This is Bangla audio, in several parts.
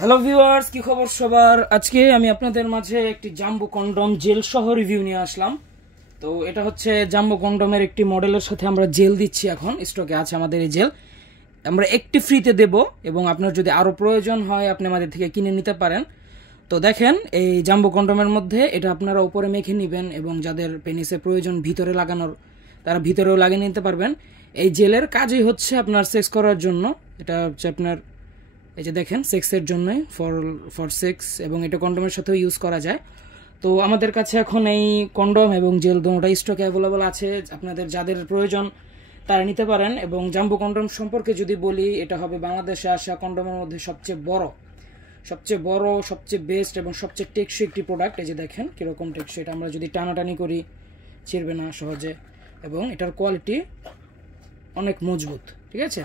হ্যালো ভিউয়ার্স, কি খবর সবার? আজকে আমি আপনাদের মাঝে একটি জাম্বো কন্ডম জেল সহ রিভিউ নিয়ে আসলাম। তো এটা হচ্ছে জাম্বো কন্ডমের একটি মডেলের সাথে আমরা জেল দিচ্ছি, এখন স্টকে আছে আমাদের এই জেল। আমরা একটি ফ্রিতে দেব এবং আপনার যদি আরও প্রয়োজন হয় আপনি আমাদের থেকে কিনে নিতে পারেন। তো দেখেন, এই জাম্বো কন্ডমের মধ্যে এটা আপনারা উপরে মেখে নেবেন এবং যাদের পেনিসে প্রয়োজন ভিতরে লাগানোর তারা ভিতরেও লাগিয়ে নিতে পারবেন। এই জেলের কাজই হচ্ছে আপনার সেক্স করার জন্য। এটা হচ্ছে আপনার, এই যে দেখেন, সেক্সের জন্যই, ফর সেক্স, এবং এটা কন্ডোমের সাথেও ইউজ করা যায়। তো আমাদের কাছে এখন এই কন্ডোম এবং জেল দুটোটাই স্টকে অ্যাভেলেবল আছে। আপনাদের যাদের প্রয়োজন তারা নিতে পারেন। এবং জাম্বো কন্ডোম সম্পর্কে যদি বলি, এটা হবে বাংলাদেশে আসা কন্ডোমের মধ্যে সবচেয়ে বড়, সবচেয়ে বেস্ট এবং সবচেয়ে টেকসই একটি প্রোডাক্ট। এই যে দেখেন কীরকম টেকসই, এটা আমরা যদি টানাটানি করি ছিঁড়বে না সহজে, এবং এটার কোয়ালিটি অনেক মজবুত। ঠিক আছে,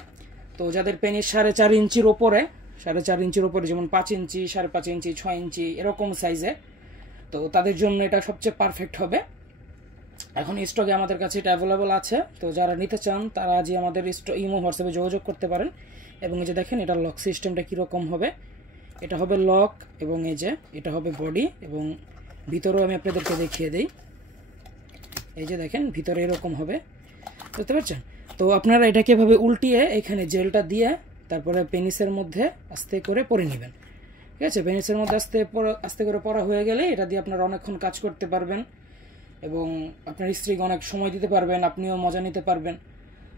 তো যাদের পেনিস 4.5 ইঞ্চির ওপরে, 4.5 ইঞ্চির ওপরে, যেমন 5 ইঞ্চি, 5.5 ইঞ্চি, 6 ইঞ্চি এরকম সাইজে, তো তাদের জন্য এটা সবচেয়ে পারফেক্ট হবে। এখন স্টকে আমাদের কাছে এটা অ্যাভেলেবল আছে। তো যারা নিতে চান তারা আজই আমাদের ইমো হোয়াটসঅ্যাপে যোগাযোগ করতে পারেন। এবং এই যে দেখেন, এটার লক সিস্টেমটা কীরকম হবে। এটা হবে লক, এবং এই যে এটা হবে বডি, এবং ভিতরেও আমি আপনাদেরকে দেখিয়ে দিই। এই যে দেখেন, ভিতরে এরকম হবে, বুঝতে পারছেন? তো আপনারা এটাকে এভাবে উল্টিয়ে এখানে জেলটা দিয়ে তারপরে পেনিসের মধ্যে আস্তে করে পরে নেবেন। ঠিক আছে, পেনিসের মধ্যে আস্তে করে পরা হয়ে গেলে এটা দিয়ে আপনারা অনেকক্ষণ কাজ করতে পারবেন এবং আপনার স্ত্রীকে অনেক সময় দিতে পারবেন, আপনিও মজা নিতে পারবেন।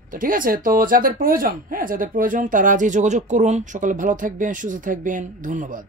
তো ঠিক আছে, তো যাদের প্রয়োজন তারা আজই যোগাযোগ করুন। সকালে ভালো থাকবেন, সুস্থ থাকবেন, ধন্যবাদ।